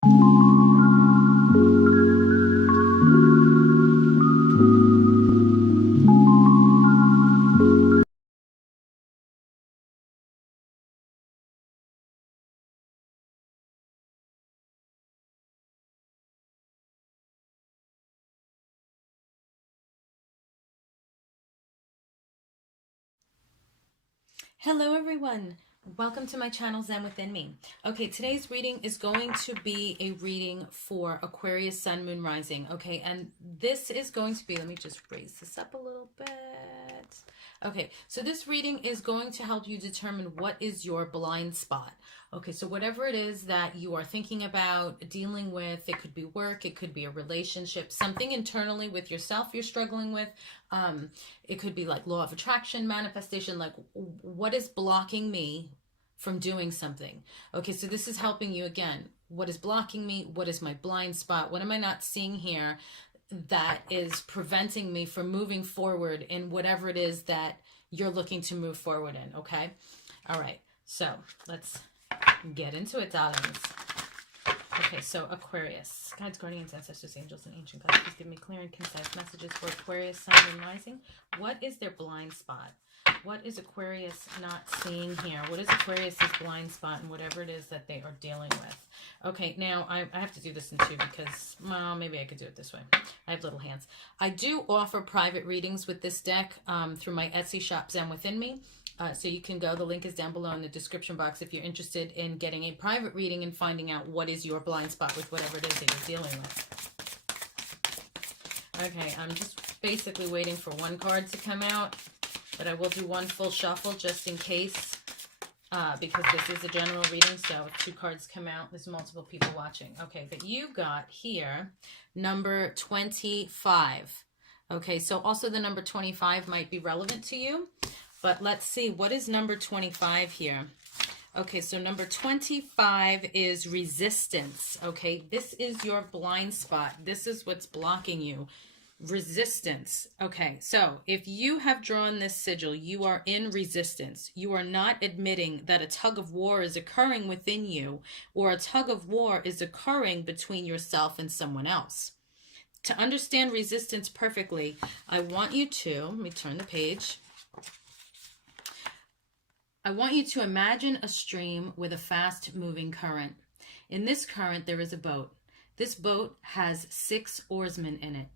Hello everyone, welcome to my channel Zen Within Me. Okay, today's reading is going to be a reading for Aquarius Sun, Moon, Rising. Okay, and this is going to be, let me just raise this up a little bit. Okay, so this reading is going to help you determine what is your blind spot. Okay, so whatever it is that you are thinking about, dealing with, it could be work, it could be a relationship, something internally with yourself you're struggling with. It could be like law of attraction, manifestation, like what is blocking me from doing something? Okay, so this is helping you again. What is blocking me? What is my blind spot? What am I not seeing here that is preventing me from moving forward in whatever it is that you're looking to move forward in? Okay, all right, so let's get into it, darlings. Okay, so Aquarius. Guides, guardians, ancestors, angels, and ancient gods, please give me clear and concise messages for Aquarius, Sun, and Rising. What is their blind spot? What is Aquarius not seeing here? What is Aquarius's blind spot and whatever it is that they are dealing with? Okay, now I have to do this in two because, well, maybe I could do it this way. I have little hands. I do offer private readings with this deck through my Etsy shop, Zen Within Me. So you can go, the link is down below in the description box if you're interested in getting a private reading and finding out what is your blind spot with whatever it is that you're dealing with. Okay, I'm just basically waiting for one card to come out, but I will do one full shuffle just in case, because this is a general reading, so if two cards come out, there's multiple people watching. Okay, but you got here number 25. Okay, so also the number 25 might be relevant to you. But let's see, what is number 25 here? Okay, so number 25 is resistance. Okay, this is your blind spot. This is what's blocking you. Resistance. Okay, so if you have drawn this sigil, you are in resistance. You are not admitting that a tug of war is occurring within you, or a tug of war is occurring between yourself and someone else. To understand resistance perfectly, I want you to, let me turn the page. I want you to imagine a stream with a fast-moving current. In this current, there is a boat. This boat has 6 oarsmen in it,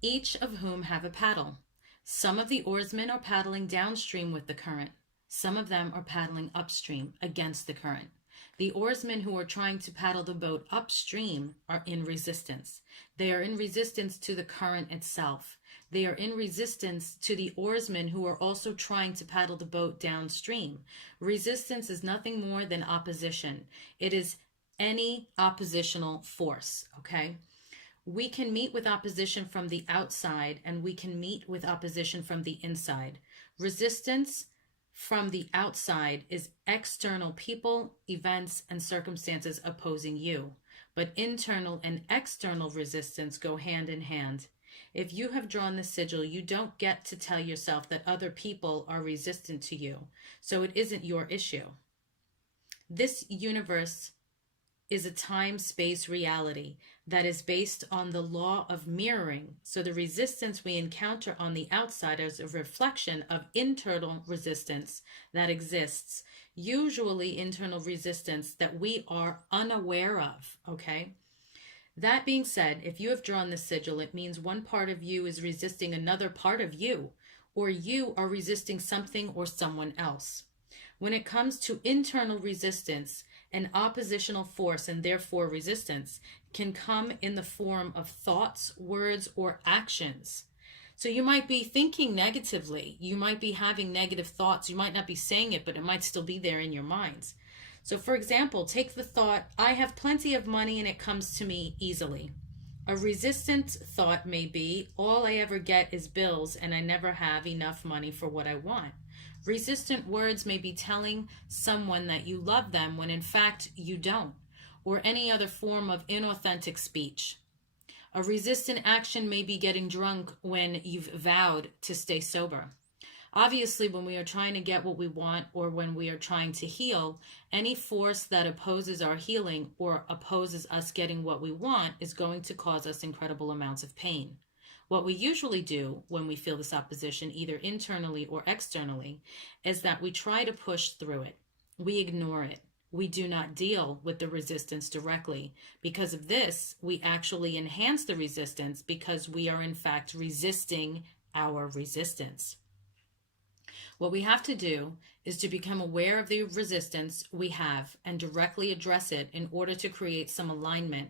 each of whom have a paddle. Some of the oarsmen are paddling downstream with the current. Some of them are paddling upstream against the current. The oarsmen who are trying to paddle the boat upstream are in resistance. They are in resistance to the current itself. They are in resistance to the oarsmen who are also trying to paddle the boat downstream. Resistance is nothing more than opposition. It is any oppositional force, okay? We can meet with opposition from the outside, and we can meet with opposition from the inside. Resistance from the outside is external people, events, and circumstances opposing you. But internal and external resistance go hand in hand. If you have drawn the sigil, you don't get to tell yourself that other people are resistant to you, so it isn't your issue. This universe is a time-space reality that is based on the law of mirroring, so the resistance we encounter on the outside is a reflection of internal resistance that exists, usually internal resistance that we are unaware of, okay? That being said, if you have drawn the sigil, it means one part of you is resisting another part of you, or you are resisting something or someone else. When it comes to internal resistance, an oppositional force, and therefore resistance, can come in the form of thoughts, words, or actions. So you might be thinking negatively. You might be having negative thoughts. You might not be saying it, but it might still be there in your minds. So for example, take the thought, I have plenty of money and it comes to me easily. A resistant thought may be, all I ever get is bills and I never have enough money for what I want. Resistant words may be telling someone that you love them when in fact you don't, or any other form of inauthentic speech. A resistant action may be getting drunk when you've vowed to stay sober. Obviously, when we are trying to get what we want or when we are trying to heal, any force that opposes our healing or opposes us getting what we want is going to cause us incredible amounts of pain. What we usually do when we feel this opposition, either internally or externally, is that we try to push through it. We ignore it. We do not deal with the resistance directly. Because of this, we actually enhance the resistance because we are in fact resisting our resistance. What we have to do is to become aware of the resistance we have and directly address it in order to create some alignment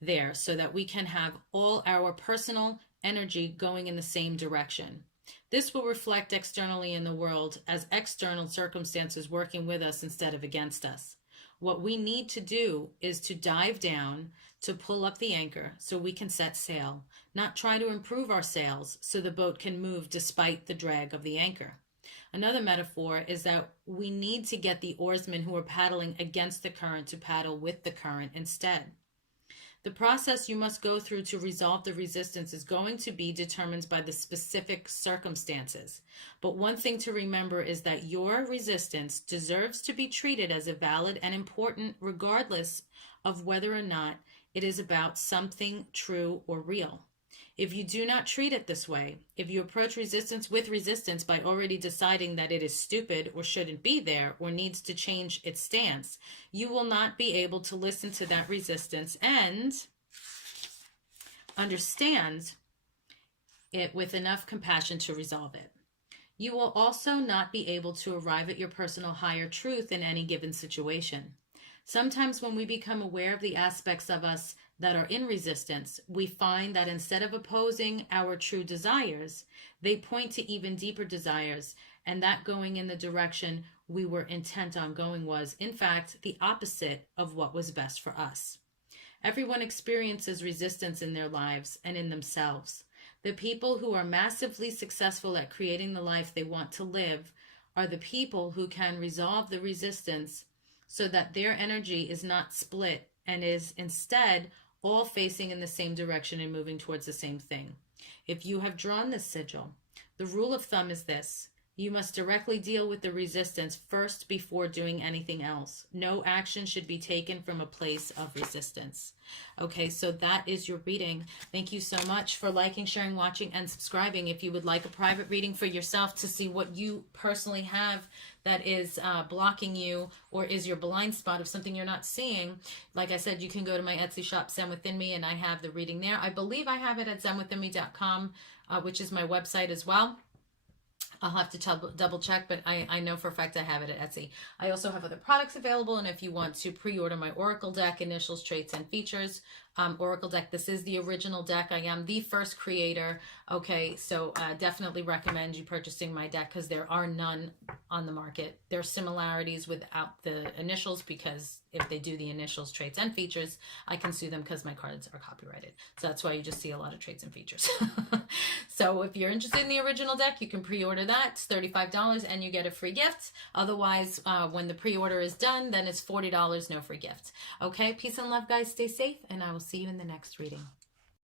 there so that we can have all our personal energy going in the same direction. This will reflect externally in the world as external circumstances working with us instead of against us. What we need to do is to dive down, to pull up the anchor so we can set sail, not try to improve our sails so the boat can move despite the drag of the anchor. Another metaphor is that we need to get the oarsmen who are paddling against the current to paddle with the current instead. The process you must go through to resolve the resistance is going to be determined by the specific circumstances. But one thing to remember is that your resistance deserves to be treated as a valid and important regardless of whether or not it is about something true or real. If you do not treat it this way, if you approach resistance with resistance by already deciding that it is stupid or shouldn't be there or needs to change its stance, you will not be able to listen to that resistance and understand it with enough compassion to resolve it. You will also not be able to arrive at your personal higher truth in any given situation. Sometimes when we become aware of the aspects of us that are in resistance, we find that instead of opposing our true desires, they point to even deeper desires, and that going in the direction we were intent on going was, in fact, the opposite of what was best for us. Everyone experiences resistance in their lives and in themselves. The people who are massively successful at creating the life they want to live are the people who can resolve the resistance so that their energy is not split and is instead all facing in the same direction and moving towards the same thing. If you have drawn this sigil, the rule of thumb is this: you must directly deal with the resistance first before doing anything else. No action should be taken from a place of resistance. Okay, so that is your reading. Thank you so much for liking, sharing, watching, and subscribing. If you would like a private reading for yourself to see what you personally have that is blocking you or is your blind spot of something you're not seeing, like I said, you can go to my Etsy shop, Zen Within Me, and I have the reading there. I believe I have it at zenwithinme.com, which is my website as well. I'll have to double check, but I know for a fact I have it at Etsy. I also have other products available, and if you want to pre-order my Oracle deck, Initials, Traits, and Features, Oracle deck, this is the original deck. I am the first creator. Okay, so definitely recommend you purchasing my deck because there are none on the market. There are similarities without the initials because if they do the initials, traits, and features, I can sue them because my cards are copyrighted. So that's why you just see a lot of traits and features. So if you're interested in the original deck, you can pre-order that. It's $35 and you get a free gift. Otherwise, when the pre-order is done, then it's $40, no free gift. Okay, peace and love, guys. Stay safe, and I will see you in the next reading.